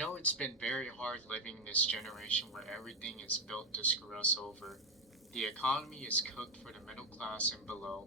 know it's been very hard living in this generation where everything is built to screw us over. The economy is cooked for the middle class and below.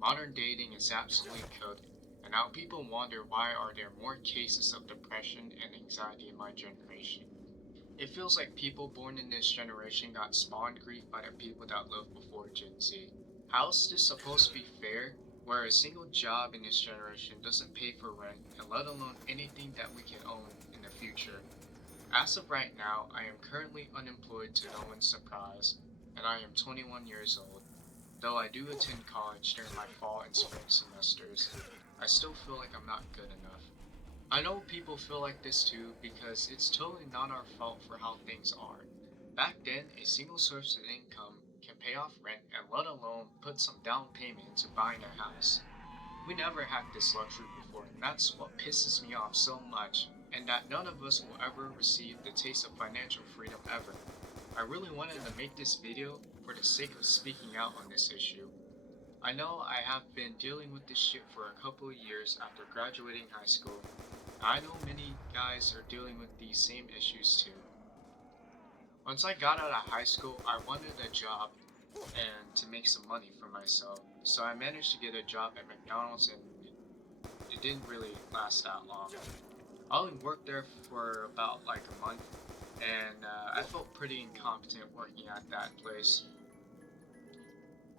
Modern dating is absolutely cooked, and now people wonder why are there more cases of depression and anxiety in my generation. It feels like people born in this generation got spawned grief by the people that lived before Gen Z. How is this supposed to be fair, where a single job in this generation doesn't pay for rent and let alone anything that we can own in the future? As of right now, I am currently unemployed to no one's surprise, and I am 21 years old. Though I do attend college during my fall and spring semesters, I still feel like I'm not good enough. I know people feel like this too because it's totally not our fault for how things are. Back then, a single source of income can pay off rent and let alone put some down payment into buying a house. We never had this luxury before, and that's what pisses me off so much, and that none of us will ever receive the taste of financial freedom ever. I really wanted to make this video for the sake of speaking out on this issue. I know I have been dealing with this shit for a couple of years after graduating high school. I know many guys are dealing with these same issues too. Once I got out of high school, I wanted a job and to make some money for myself. So I managed to get a job at McDonald's and it didn't really last that long. I only worked there for about like a month and I felt pretty incompetent working at that place.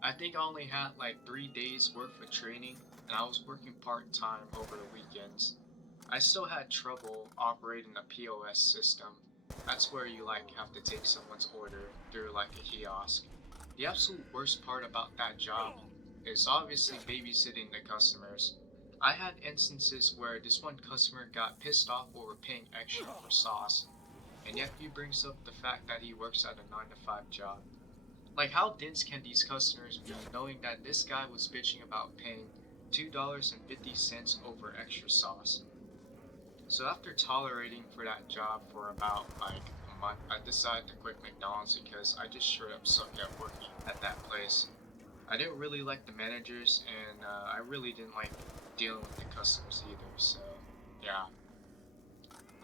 I think I only had like 3 days worth of training and I was working part time over the weekends. I still had trouble operating the POS system. That's where you like have to take someone's order through like a kiosk. The absolute worst part about that job is obviously babysitting the customers. I had instances where this one customer got pissed off over paying extra for sauce, and yet he brings up the fact that he works at a 9 to 5 job. Like, how dense can these customers be knowing that this guy was bitching about paying $2.50 over extra sauce? So after tolerating for that job for about like a month, I decided to quit McDonald's because I just straight up sucked at working at that place. I didn't really like the managers, and I really didn't like dealing with the customers either. So yeah,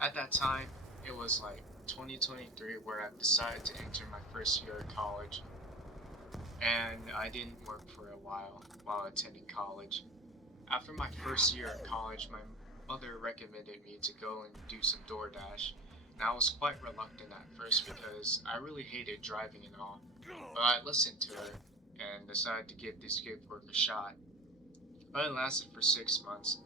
at that time it was like 2023 where I decided to enter my first year of college, and I didn't work for a while attending college. After my first year of college, my mother recommended me to go and do some DoorDash, and I was quite reluctant at first because I really hated driving and all. But I listened to her and decided to give this gig work a shot. But it lasted for 6 months,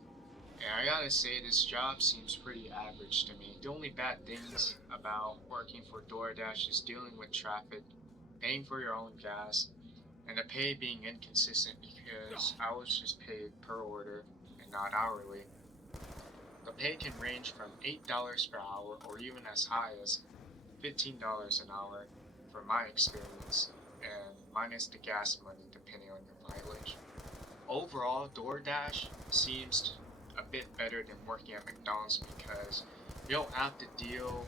and I gotta say, this job seems pretty average to me. The only bad things about working for DoorDash is dealing with traffic, paying for your own gas, and the pay being inconsistent because I was just paid per order and not hourly. The pay can range from $8 per hour or even as high as $15 an hour from my experience, and minus the gas money depending on your mileage. Overall, DoorDash seems a bit better than working at McDonald's because you don't have to deal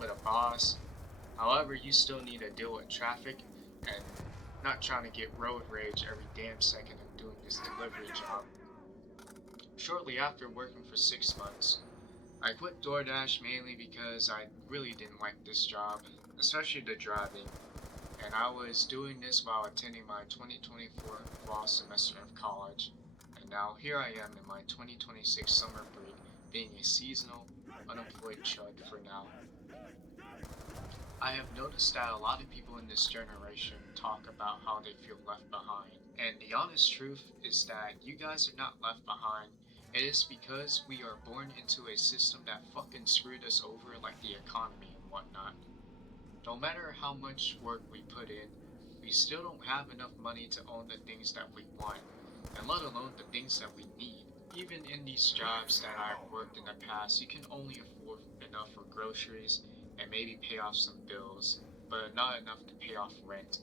with a boss. However, you still need to deal with traffic and not trying to get road rage every damn second of doing this delivery job. Shortly after working for 6 months, I quit DoorDash mainly because I really didn't like this job, especially the driving, and I was doing this while attending my 2024 fall semester of college. And now here I am in my 2026 summer break, being a seasonal, unemployed chud for now. I have noticed that a lot of people in this generation talk about how they feel left behind. And the honest truth is that you guys are not left behind. It is because we are born into a system that fucking screwed us over, like the economy and whatnot. No matter how much work we put in, we still don't have enough money to own the things that we want, and let alone the things that we need. Even in these jobs that I've worked in the past, you can only afford enough for groceries and maybe pay off some bills, but not enough to pay off rent.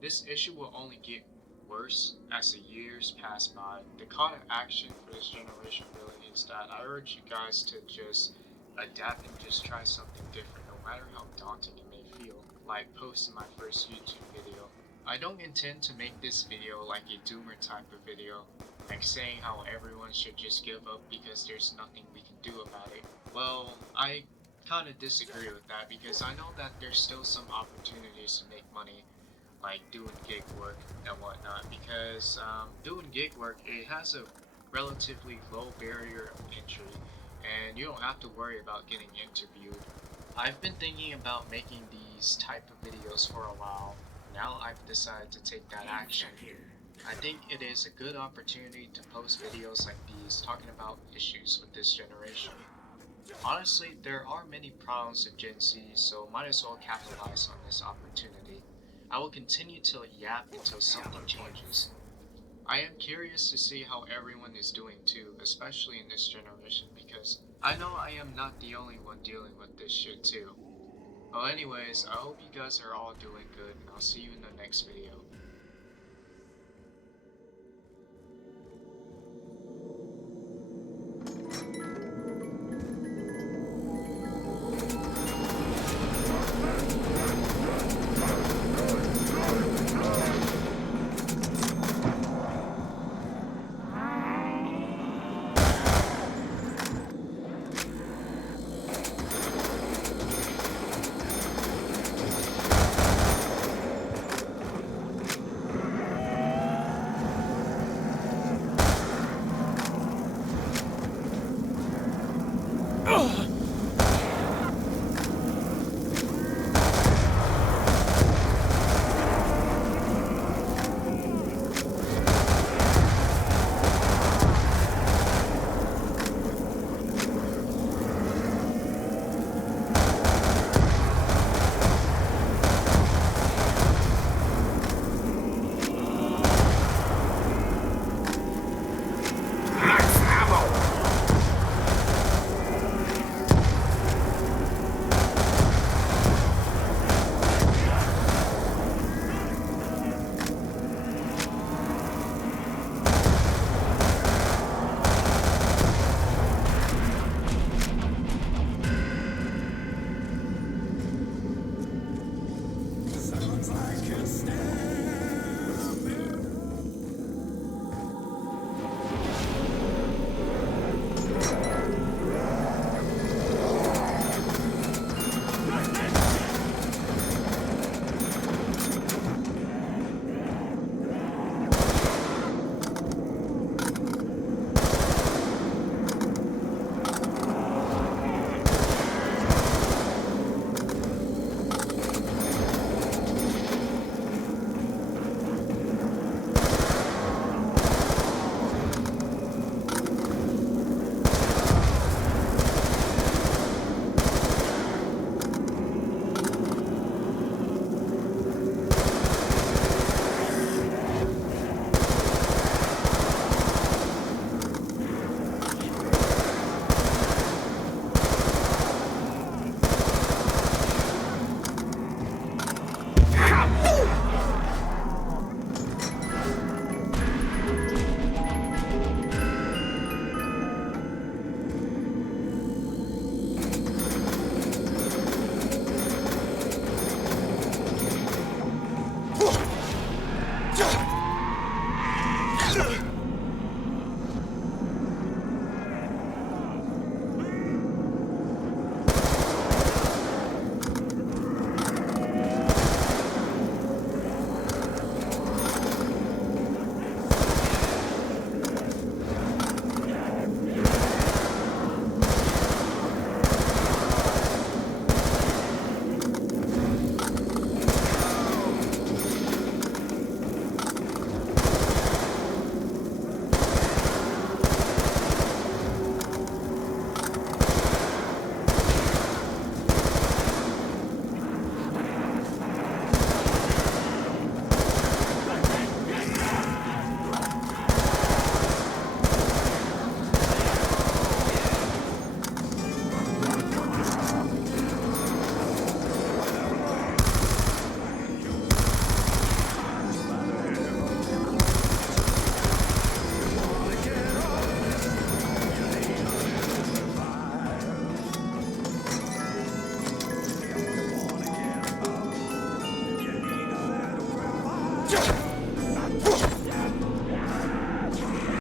This issue will only get worse as the years pass by. The call to action for this generation really is that I urge you guys to just adapt and just try something different, no matter how daunting it may feel, like posting my first YouTube video. I don't intend to make this video like a doomer type of video, like saying how everyone should just give up because there's nothing we can do about it. Well, I kind of disagree with that because I know that there's still some opportunities to make money, like doing gig work and whatnot. Because doing gig work, it has a relatively low barrier of entry, and you don't have to worry about getting interviewed. I've been thinking about making these type of videos for a while. Now I've decided to take that action. I think it is a good opportunity to post videos like these talking about issues with this generation. Honestly, there are many problems with Gen Z, so might as well capitalize on this opportunity. I will continue to yap until something changes. I am curious to see how everyone is doing too, especially in this generation, because I know I am not the only one dealing with this shit too. Well, anyways, I hope you guys are all doing good, and I'll see you in the next video. Yeah.